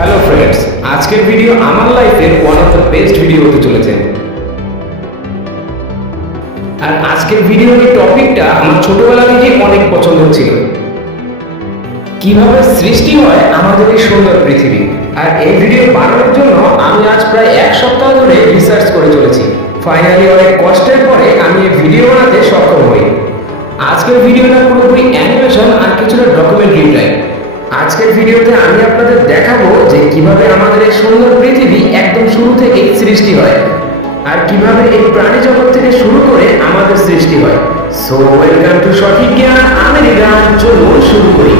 Hello friends, আজকের video আমার লাইফের one of the best video হতে চলেছে। আর আজকের ভিডিওর টপিকটা আমার ছোটবেলা থেকে অনেক পছন্দ ছিল, কিভাবে সৃষ্টি হয় আমাদের এই সুন্দর পৃথিবী। আর এই ভিডিও বানানোর জন্য আমি আজ প্রায় এক সপ্তাহ ধরে রিসার্চ করে চলেছি। ফাইনালি অনেক কষ্টের পরে আমি এই ভিডিও বানাতে সক্ষম হই। আজকের ভিডিওটা পুরোপুরি অ্যানিমেশন আর কিছুটা ডকুমেন্টারি টাইপ। আজকের ভিডিওতে আমি আপনাদের দেখাবো যে কিভাবে আমাদের এই সুন্দর পৃথিবী একদম শুরু থেকে সৃষ্টি হয় আর কিভাবে এই প্রাণী জগৎ থেকে শুরু করে আমাদের সৃষ্টি হয়। সো ওয়েলকাম টু সঠিক জ্ঞান আমেরিকা। চলুন শুরু করি।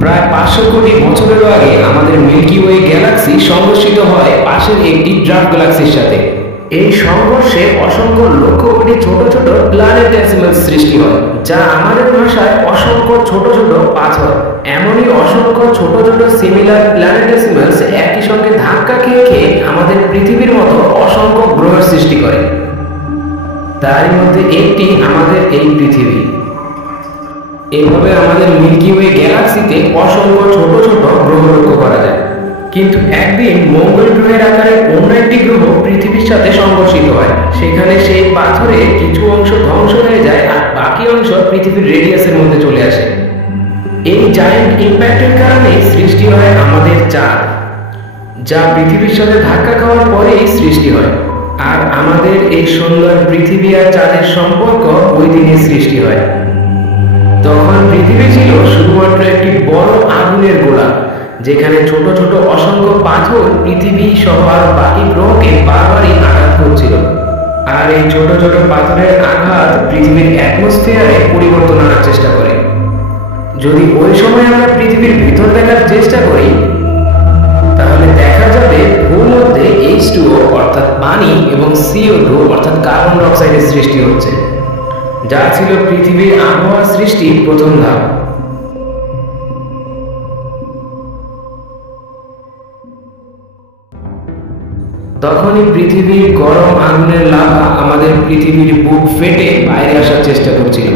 প্রায় 500 কোটি বছরের আগে আমাদের মিল্কি ওয়ে গ্যালাক্সি সংঘর্ষিত হয় পাশের একটি ড্রাফট গ্যালাক্সির সাথে। এই সংঘর্ষে অসংখ্য লক্ষ কোটি ছোট ছোট প্ল্যানেটেসিমালস সৃষ্টি হয়, যা আমাদের ভাষায় অসংখ্য ছোট ছোট পাথর। এমনই অসংখ্য ছোট ছোট সিমিলার প্ল্যানেটেসিমালস একই সঙ্গে ধাক্কা খেয়ে খেয়ে আমাদের পৃথিবীর মতো অসংখ্য গ্রহের সৃষ্টি করে। তার মধ্যে একটি আমাদের এই পৃথিবী। এভাবে আমাদের মিল্কি ওয়ে গ্যালাক্সিতে অসংখ্য ছোট ছোট গ্রহ লক্ষ্য করা যায়। কিন্তু একদিন মঙ্গল গ্রহের আকারে অন্য একটি গ্রহ পৃথিবীর সাথে সংঘর্ষিত হয়। সেখানে সেই পাথরের কিছু অংশ ধ্বংস হয়ে যায় আর বাকি অংশ পৃথিবীর রেডিয়াসের মধ্যে চলে আসে। এই জায়ান্ট ইম্প্যাক্টের কারণে সৃষ্টি হয় আমাদের চাঁদ, যা পৃথিবীর সাথে ধাক্কা খাওয়ার পরেই সৃষ্টি হয়। আর আমাদের এই সুন্দর পৃথিবী আর চাঁদের সম্পর্ক ওই দিনে সৃষ্টি হয়। তখন পৃথিবী ছিল শুধুমাত্র একটি বড় আগুনের গোলা, যেখানে ছোট ছোট অসংখ্য পাথর পৃথিবী সহ আর বাকি গ্রহকে বারবারই আঘাত করছিল। আর এই ছোট ছোট পাথরের আঘাত পৃথিবীর অ্যাটমসফিয়ারে পরিবর্তন আনার চেষ্টা করে। যদি ওই সময় আমরা পৃথিবীর ভিতর দেখার চেষ্টা করি, তাহলে দেখা যাবে ভূমধ্যে H2O অর্থাৎ পানি এবং CO2 অর্থাৎ কার্বন ডাই অক্সাইডের সৃষ্টি হচ্ছে, যা ছিল পৃথিবীর আবহাওয়া সৃষ্টির প্রথম ধাপ। তখনই পৃথিবীর গরম আগুনের লাভা আমাদের পৃথিবীর বুক ফেটে বাইরে আসার চেষ্টা করছিল।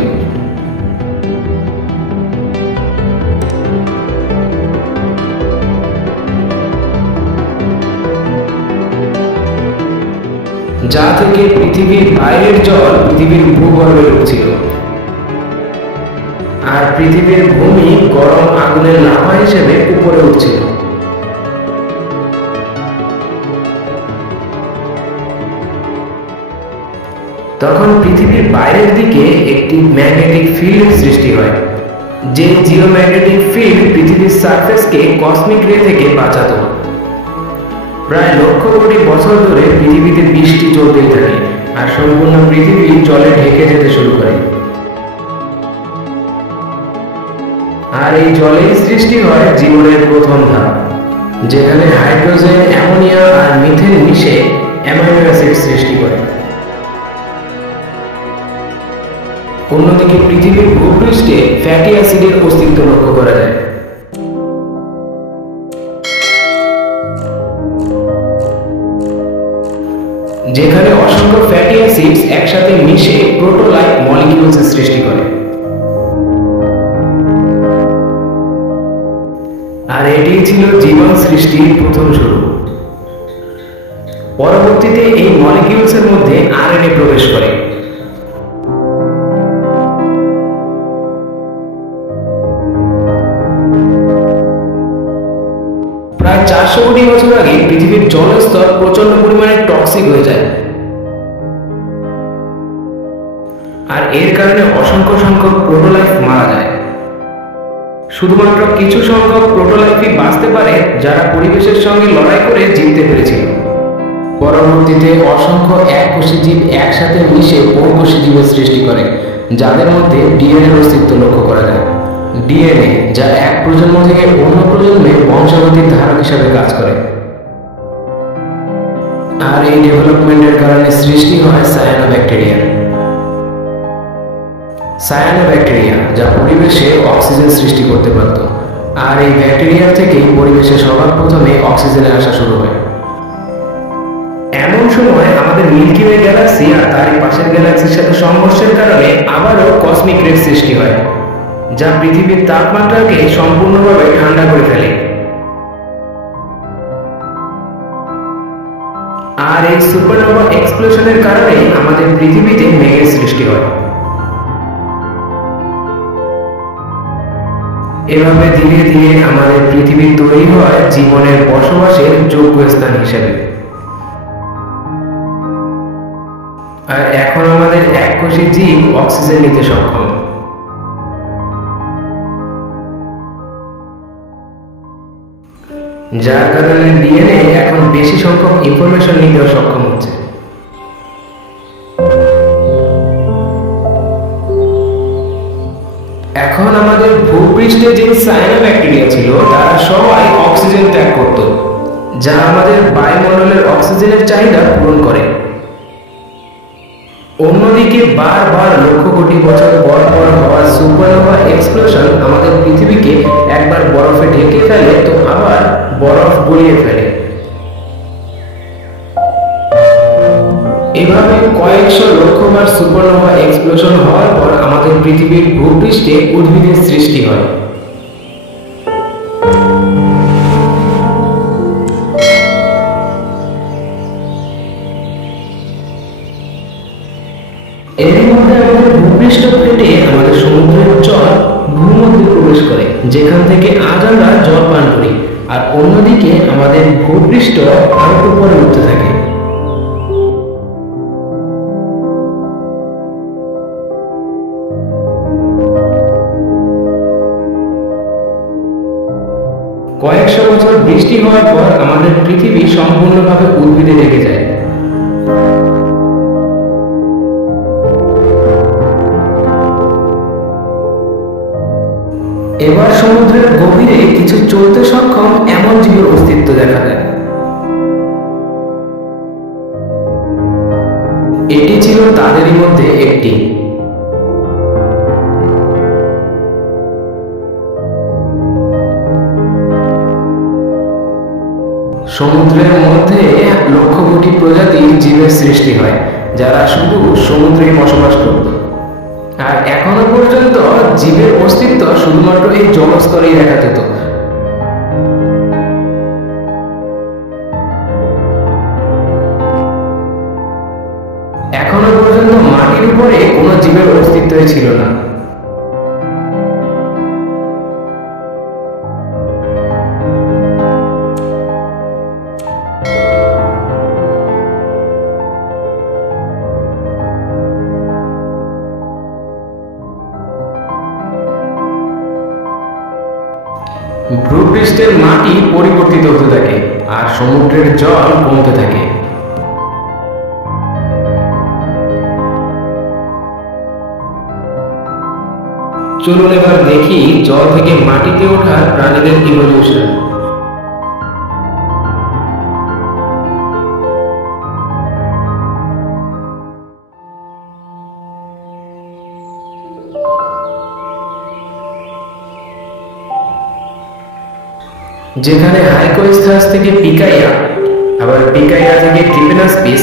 যা থেকে পৃথিবীর বাইরের জল পৃথিবীর ভূগর্ভে ঢুকছিল। আর পৃথিবীর ভূমি গরম আগুনের লাভা হিসেবে উপরে উঠছিল। তখন পৃথিবীর বাইরের দিকে একটি ম্যাগনেটিক ফিল্ড সৃষ্টি হয়, যে জিওম্যাগনেটিক ফিল্ড পৃথিবীর সারফেসকে কসমিক রে থেকে বাঁচাতো। প্রায় লক্ষ কোটি বছর ধরে পৃথিবীতে বৃষ্টি চলতেই থাকে আর সম্পূর্ণ পৃথিবী জলে ঢেকে যেতে শুরু করে। আর এই জলেই সৃষ্টি হয় জীবনের প্রথম ধাপ, যেখানে হাইড্রোজেন, অ্যামোনিয়া আর মিথেন মিশে অ্যামাইনো অ্যাসিড সৃষ্টি করে। অন্যদিকে পৃথিবীর ভূপৃষ্ঠে ফ্যাটি অ্যাসিডের অস্তিত্ব লক্ষ্য করা যায়। যেখানে অসংখ্য ফ্যাটি অ্যাসিডস একসাথে মিশে প্রোটোলাইক মলিকিউলস সৃষ্টি করে। আর এটিই ছিল জীবন সৃষ্টির প্রথম শুরু। পরবর্তীতে এই মলিকিউলসের মধ্যে আরএনএ প্রবেশ করে। প্রায় 400 কোটি বছর আগে পৃথিবীর জলস্তর প্রচন্ড পরিমাণে টক্সিক হয়ে যায়। আর এর কারণে অসংখ্য সংখ্যক প্রোটোলাইফ মারা যায়। শুধুমাত্র কিছু সংখ্যক প্রোটোলাইফই বাঁচতে পারে, যারা পরিবেশের সঙ্গে লড়াই করে জিততে পেরেছিল। পরবর্তীতে অসংখ্য এককোষী জীব একসাথে মিশে বহুকোষী জীবের সৃষ্টি করে, যাদের মধ্যে ডিএনএর অস্তিত্ব লক্ষ্য করা যায়। ডিএনএ, যা এক প্রজন্ম থেকে অন্য প্রজন্মে বংশগতির ধারক হিসাবে কাজ করে। আর এই ডেভেলপমেন্টের কারণে সৃষ্টি হয় সায়ানোব্যাকটেরিয়া। সায়ানোব্যাকটেরিয়া, যা পরিবেশে অক্সিজেন সৃষ্টি করতে পারত। আর এই ব্যাকটেরিয়া থেকেই পরিবেশে সবার প্রথমে অক্সিজেনের আসা শুরু হয়। এমন সময় আমাদের মিল্কি ওয়ে গ্যালাক্সি আর তার পাশের গ্যালাক্সির সাথে সংঘর্ষের কারণে আবারও কসমিক রে সৃষ্টি হয়, যা পৃথিবীর তাপমাত্রাকে সম্পূর্ণভাবে ঠান্ডা করে ফেলে। আর এই সুপারনোভা এক্সপ্লোশনের কারণে আমাদের পৃথিবীতে মেঘের সৃষ্টি হয়। এভাবে ধীরে ধীরে আমাদের পৃথিবী তৈরি হয় জীবনের বসবাসের যোগ্য স্থান হিসেবে। আর এখন আমাদের এককোষী জীব অক্সিজেন নিতে সক্ষম। যার কারণে ডিএনএ এখন বেশি সংখ্যক ইনফরমেশন নিতেও সক্ষম হচ্ছে। এখন আমাদের ভূপৃষ্ঠে যে সায়ানোব্যাকটেরিয়া ছিল তারা সবাই অক্সিজেন ত্যাগ করত, যা আমাদের বায়ুমণ্ডলের অক্সিজেনের চাহিদা পূরণ করে। অন্যদিকে বারবার লক্ষ কোটি বছর পর পর হওয়া সুপারনোভা এক্সপ্লোশন আমাদের পৃথিবীকে একবার বরফে ঢেকে ফেলে তো আবার বরফ গলিয়ে ফেলে। এভাবে কয়েকশো লক্ষবার সুপারনোভা এক্সপ্লোশন হওয়ার পর আমাদের পৃথিবীর ভূপৃষ্ঠে উদ্ভিদের সৃষ্টি হয়। এর মধ্যে আমাদের ভূপৃষ্ঠ ফেটে আমাদের সমুদ্রের জল ভূমধ্যে প্রবেশ করে, যেখান থেকে আজ আমরা জল পান করি। আর অন্যদিকে আমাদের ভূপৃষ্ঠ আরো উপরে উঠতে থাকে। কয়েকশো বছর বৃষ্টি হওয়ার পর আমাদের পৃথিবী সম্পূর্ণভাবে উদ্ভিদে ঢেকে যায়। এবার সমুদ্রের গভীরে কিছু চলতে সক্ষম এমন জীবের অস্তিত্ব দেখা যায়। এটি ছিল তাদেরই মধ্যে একটি। সমুদ্রের মধ্যে লক্ষ কোটি প্রজাতির জীবের সৃষ্টি হয়, যারা শুধু সমুদ্রেই বসবাস করত। আর এখনো পর্যন্ত জীবের অস্তিত্ব শুধুমাত্র এই জলস্তরেই দেখা যেত। এখনো পর্যন্ত মাটির উপরে কোনো জীবের অস্তিত্বই ছিল না। ভূপৃষ্ঠের মাটি পরিবর্তিত হতে থাকে আর সমুদ্রের জল কমতে থাকে। চলুন এবার দেখি জল থেকে মাটিতে ওঠা প্রাণীদের ইভলিউশন। যেখানে হাইকোস্থাস থেকে পিকাইয়া, আবার পিকাইয়া থেকে ডিপেনাসপিস,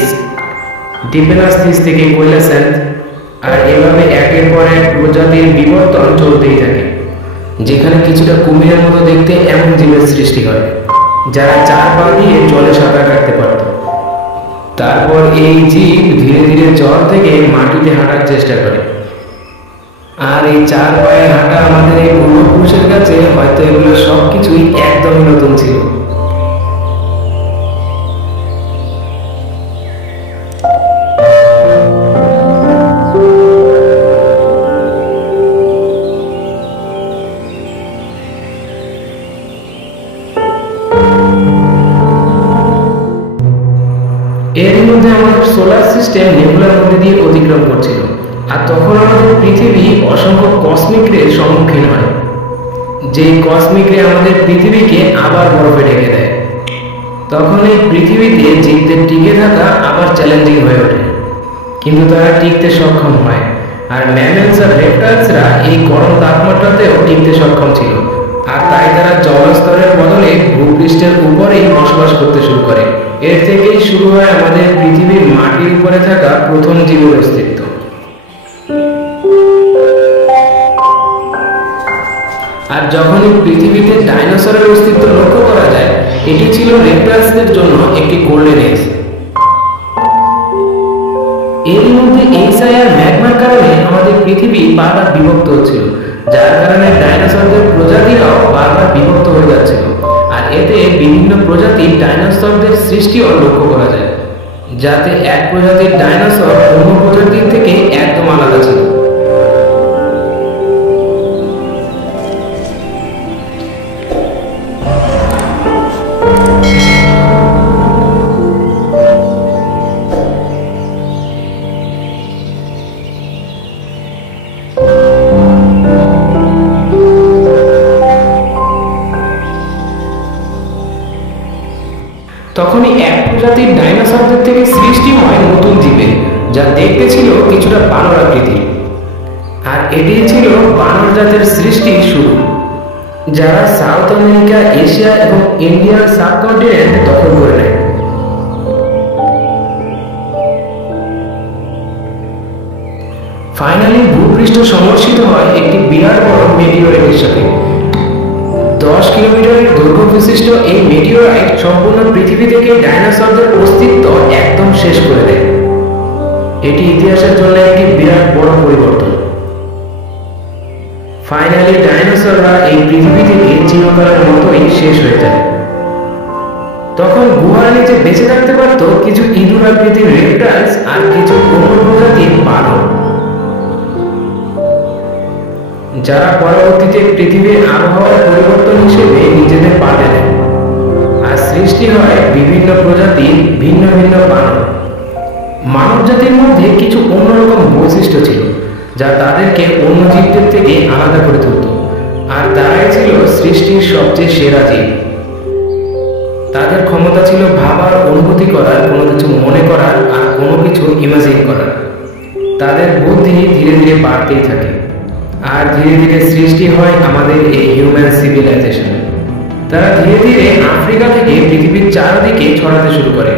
ডিপেনাসপিস থেকে কৈলাসেন্থ, আর এভাবে একের পর এক প্রজাতির বিবর্তন চলতেই থাকে। যেখানে কিছুটা কুমিরের মতো দেখতে এমন জীবের সৃষ্টি হয়, যারা চার পা দিয়ে জলে সাঁতার কাটতে পারত। তারপর এই জীব ধীরে ধীরে জল থেকে মাটিতে হাঁটার চেষ্টা করে। আর এই চার পায়ে হাঁটা আমাদের এই পূর্বপুরুষের কাছে হয়তো এগুলো সবকিছুই একদমই নতুন ছিল। এর মধ্যে আমাদের সোলার সিস্টেম নেবুলার মধ্যে দিয়ে অতিক্রম করছিল। আর তখন আমাদের পৃথিবী অসংখ্য কসমিক রে সম্মুখীন হয়, যে কসমিক রে আমাদের পৃথিবীকে আবার বরফে ঢেকে দেয়। তখন এই পৃথিবীতে জীবদের টিকে থাকা আবার চ্যালেঞ্জিং হয়ে ওঠে, কিন্তু তারা টিকতে সক্ষম হয়। আর ম্যামেলস আর রেপ্টাইলসরা এই গরম তাপমাত্রাতেও টিকতে সক্ষম ছিল, আর তাই তারা জলস্তরের বদলে ভূপৃষ্ঠের উপরেই বসবাস করতে শুরু করে। এর থেকেই শুরু হয় আমাদের পৃথিবীর মাটির উপরে থাকা প্রথম জীবের অস্তিত্ব। আর যখনই পৃথিবীতে ডাইনোসরের অস্তিত্ব লক্ষ্য করা যায়, এটি ছিল রেপ্টাইলসদের জন্য একটি গোল্ডেন এজ। এর মধ্যে এইচআই আর ম্যাগমার কারণে আমাদের পৃথিবী বারবার বিভক্ত হচ্ছিল, যার কারণে ডাইনোসরদের প্রজাতিরাও বারবার বিভক্ত হয়ে যাচ্ছিল। আর এতে বিভিন্ন প্রজাতির ডাইনোসরদের সৃষ্টিও লক্ষ্য করা যায়, যাতে এক প্রজাতির ডাইনোসর অন্য প্রজাতির থেকে একদম আলাদা ছিল। তখনই এক প্রজাতির ডাইনোসরদের থেকে সৃষ্টি হয় নতুন জীবের, যা দেখতে ছিল কিছুটা বানর আকৃতির। আর এটি ছিল বানর জাতের সৃষ্টির শুরু, যারা সাউথ আমেরিকা, এশিয়া এবং ইন্ডিয়ার সাবকন্টিনেন্ট দখল করে নেয়। ফাইনালি ভূপৃষ্ঠ সমর্ষিত হয় একটি বিরাট বড় মেটিওরাইটের সাথে। 10 কিলোমিটারের দৈর্ঘ্য বিশিষ্ট এই মেটিওরাইট সম্পূর্ণ পৃথিবী থেকে ডাইনোসরদের অস্তিত্ব একদম শেষ করে দেয়। এটি ইতিহাসের জন্য একটি বিরাট বড় পরিবর্তন। ফাইনালি ডাইনোসররা এই পৃথিবী থেকে চিরকালের মতোই শেষ হয়ে যায়। তখন গুহার নিচে বেঁচে থাকতে পারত কিছু ইঁদুর আকৃতির রেপ্টাইলস আর কিছু অন্য প্রজাতির বানর, যারা পরবর্তীতে পৃথিবীর আবহাওয়ার পরিবর্তন হিসেবে নিজেদের পাল্টে দেয়। আর সৃষ্টি হয় বিভিন্ন প্রজাতির ভিন্ন ভিন্ন বানর। মানব জাতির মধ্যে কিছু অন্যরকম বৈশিষ্ট্য ছিল, যা তাদেরকে অন্য জীবদের থেকে আলাদা করে তুলত। আর তারাই ছিল সৃষ্টির সবচেয়ে সেরা জীব। তাদের ক্ষমতা ছিল ভাবার, অনুভূতি করার, কোনো কিছু মনে করার আর কোনো কিছু ইমাজিন করার। তাদের বুদ্ধি ধীরে ধীরে বাড়তেই থাকে। আর ধীরে ধীরে সৃষ্টি হয় আমাদের এই হিউম্যান সিভিলাইজেশন। তারা ধীরে ধীরে আফ্রিকা থেকে পৃথিবীর চারদিকে ছড়াতে শুরু করে।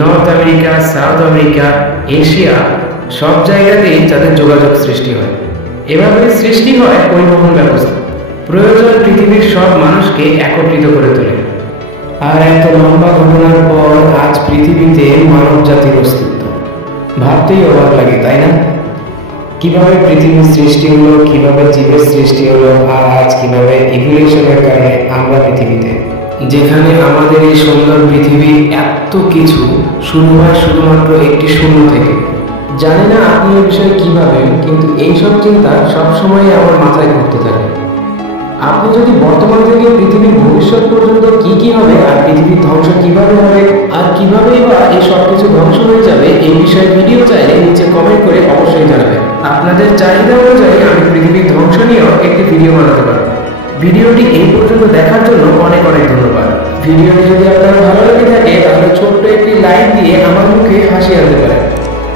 North America, south America, Asia সব জায়গাতেই তাদের যোগাযোগ সৃষ্টি হয়। এভাবে সৃষ্টি হয় পরিবহন ব্যবস্থা। প্রয়োজন পৃথিবীর সব মানুষকে একত্রিত করে তোলে। আর এত লম্বা ঘটনার পর আজ পৃথিবীতে মানব জাতির অস্তিত্ব। ভাবতেই অবাক লাগে, তাই না? কিভাবে পৃথিবীর সৃষ্টি হলো, কিভাবে জীবের সৃষ্টি হলো, আর আজ কিভাবে ইভলিউশনের কারণে আমরা পৃথিবীতে, যেখানে আমাদের এই সুন্দর পৃথিবী এত কিছু শুরু হয় শুধুমাত্র একটি শূন্য থেকে। জানি না আপনি এই বিষয়ে কি ভাবেন, কিন্তু এইসব চিন্তা সবসময় আমার মাথায় ঘুরতে থাকে। আপনি যদি বর্তমান থেকে পৃথিবীর ভবিষ্যৎ পর্যন্ত কি কি হবে, আর পৃথিবীর ধ্বংস কিভাবে হবে, আর কিভাবেই বা এই সব কিছু ধ্বংস হয়ে যাবে, এই বিষয়ে ভিডিও চাইলে নিচে কমেন্ট করে অবশ্যই জানাবেন। আপনাদের চাহিদা অনুযায়ী আমি পৃথিবীর ধ্বংস নিয়েও একটি ভিডিও বানাতে পারব। ভিডিওটি এই পর্যন্ত দেখার জন্য অনেক অনেক ধন্যবাদ। ভিডিওটি যদি আপনার ভালো লেগে থাকে তাহলে ছোট্ট একটি লাইক দিয়ে আমার মুখে হাসি আনতে পারেন।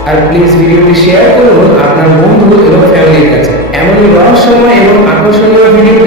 আর প্লিজ ভিডিওটি শেয়ার করুন আপনার বন্ধু এবং ফ্যামিলির কাছে। এমনই রহস্যময় এবং আকর্ষণীয় ভিডিও